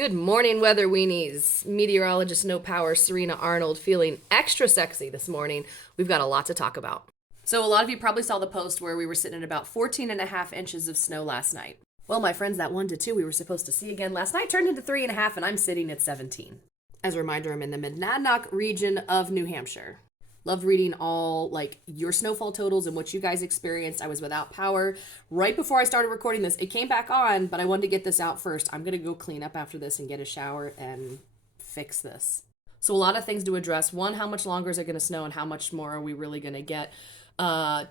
Good morning, weather weenies. Meteorologist No Power Serena Arnold feeling extra sexy this morning. We've got a lot to talk about. So a lot of you probably saw the post where we were sitting at about 14 and a half inches of snow last night. Well, my friends, that 1 to 2 we were supposed to see again last night turned into 3.5, and I'm sitting at 17. As a reminder, I'm in the Monadnock region of New Hampshire. Loved reading all your snowfall totals and what you guys experienced. I was without power right before I started recording this. It came back on, but I wanted to get this out first. I'm going to go clean up after this and get a shower and fix this. So a lot of things to address. 1, how much longer is it going to snow and how much more are we really going to get?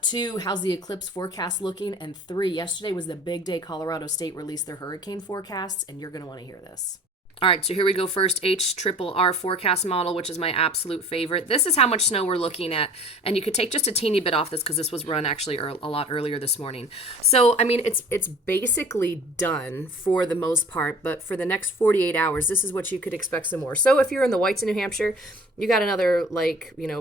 2, how's the eclipse forecast looking? And 3, yesterday was the big day Colorado State released their hurricane forecasts, and you're going to want to hear this. All right, so here we go first, HRRR forecast model, which is my absolute favorite. This is how much snow we're looking at, and you could take just a teeny bit off this because this was run actually a lot earlier this morning. So, I mean, it's basically done for the most part, but for the next 48 hours, this is what you could expect some more. So if you're in the Whites in New Hampshire, you got another,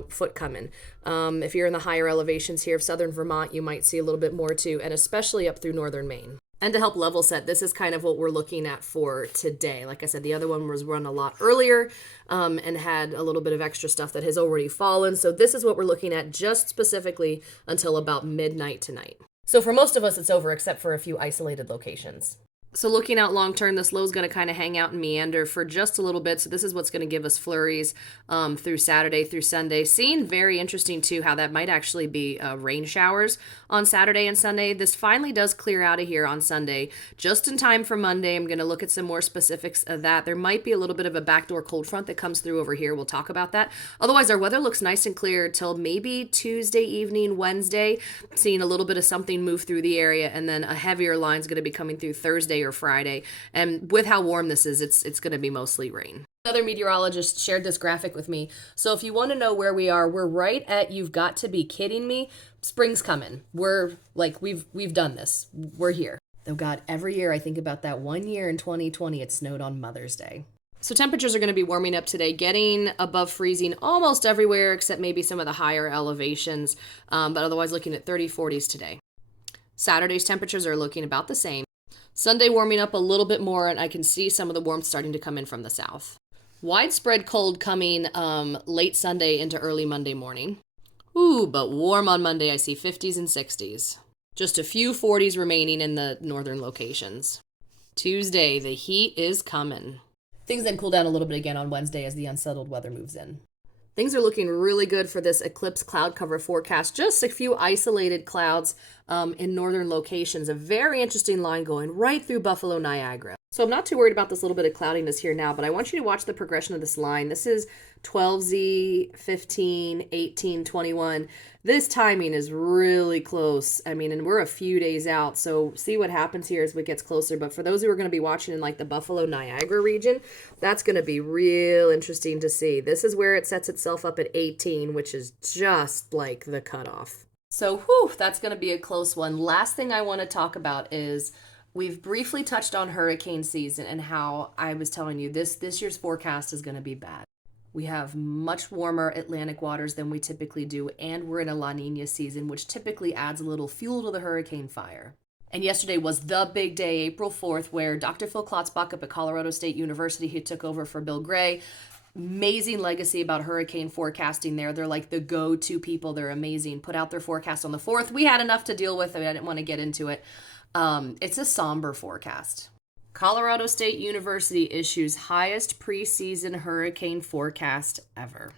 foot coming. If you're in the higher elevations here of southern Vermont, you might see a little bit more too, and especially up through northern Maine. And to help level set, this is kind of what we're looking at for today. Like I said, the other one was run a lot earlier and had a little bit of extra stuff that has already fallen. So this is what we're looking at just specifically until about midnight tonight. So for most of us, it's over except for a few isolated locations. So looking out long term, this low is going to kind of hang out and meander for just a little bit. So this is what's going to give us flurries through Saturday, through Sunday. Seeing very interesting too how that might actually be rain showers on Saturday and Sunday. This finally does clear out of here on Sunday, just in time for Monday. I'm going to look at some more specifics of that. There might be a little bit of a backdoor cold front that comes through over here. We'll talk about that. Otherwise, our weather looks nice and clear till maybe Tuesday evening, Wednesday. Seeing a little bit of something move through the area, and then a heavier line is going to be coming through Thursday or Friday. And with how warm this is, it's going to be mostly rain. Another meteorologist shared this graphic with me. So if you want to know where we are, we're right at, you've got to be kidding me. Spring's coming. We've done this. We're here. Though God, every year I think about that 1 year in 2020, it snowed on Mother's Day. So temperatures are going to be warming up today, getting above freezing almost everywhere except maybe some of the higher elevations, but otherwise looking at 30, 40s today. Saturday's temperatures are looking about the same. Sunday warming up a little bit more, and I can see some of the warmth starting to come in from the south. Widespread cold coming late Sunday into early Monday morning. Ooh, but warm on Monday. I see 50s and 60s. Just a few 40s remaining in the northern locations. Tuesday, the heat is coming. Things then cool down a little bit again on Wednesday as the unsettled weather moves in. Things are looking really good for this eclipse cloud cover forecast. Just a few isolated clouds in northern locations. A very interesting line going right through Buffalo, Niagara. So I'm not too worried about this little bit of cloudiness here now, but I want you to watch the progression of this line. This is 12Z, 15, 18, 21. This timing is really close. I mean, and we're a few days out, so see what happens here as it gets closer. But for those who are going to be watching in the Buffalo, Niagara region, that's going to be real interesting to see. This is where it sets itself up at 18, which is just like the cutoff. So, that's going to be a close one. Last thing I want to talk about is we've briefly touched on hurricane season and how I was telling you this year's forecast is going to be bad. We have much warmer Atlantic waters than we typically do, and we're in a La Nina season, which typically adds a little fuel to the hurricane fire. And yesterday was the big day, April 4th, where Dr. Phil Klotzbach up at Colorado State University, who took over for Bill Gray, amazing legacy about hurricane forecasting there. They're like the go-to people. They're amazing. Put out their forecast on the 4th. We had enough to deal with. I didn't want to get into it. It's a somber forecast. Colorado State University issues highest preseason hurricane forecast ever.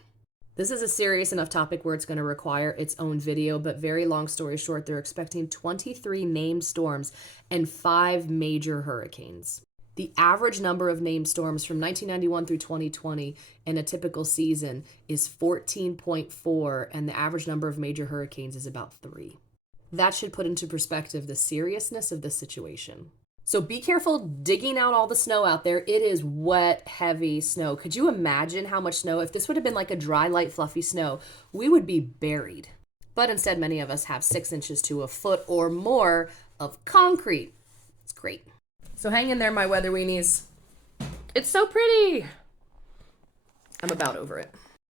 This is a serious enough topic where it's going to require its own video, but very long story short, they're expecting 23 named storms and 5 major hurricanes. The average number of named storms from 1991 through 2020 in a typical season is 14.4, and the average number of major hurricanes is about 3. That should put into perspective the seriousness of this situation. So be careful digging out all the snow out there. It is wet, heavy snow. Could you imagine how much snow? If this would have been like a dry, light, fluffy snow, we would be buried. But instead, many of us have 6 inches to a foot or more of concrete. It's great. So hang in there, my weather weenies. It's so pretty. I'm about over it.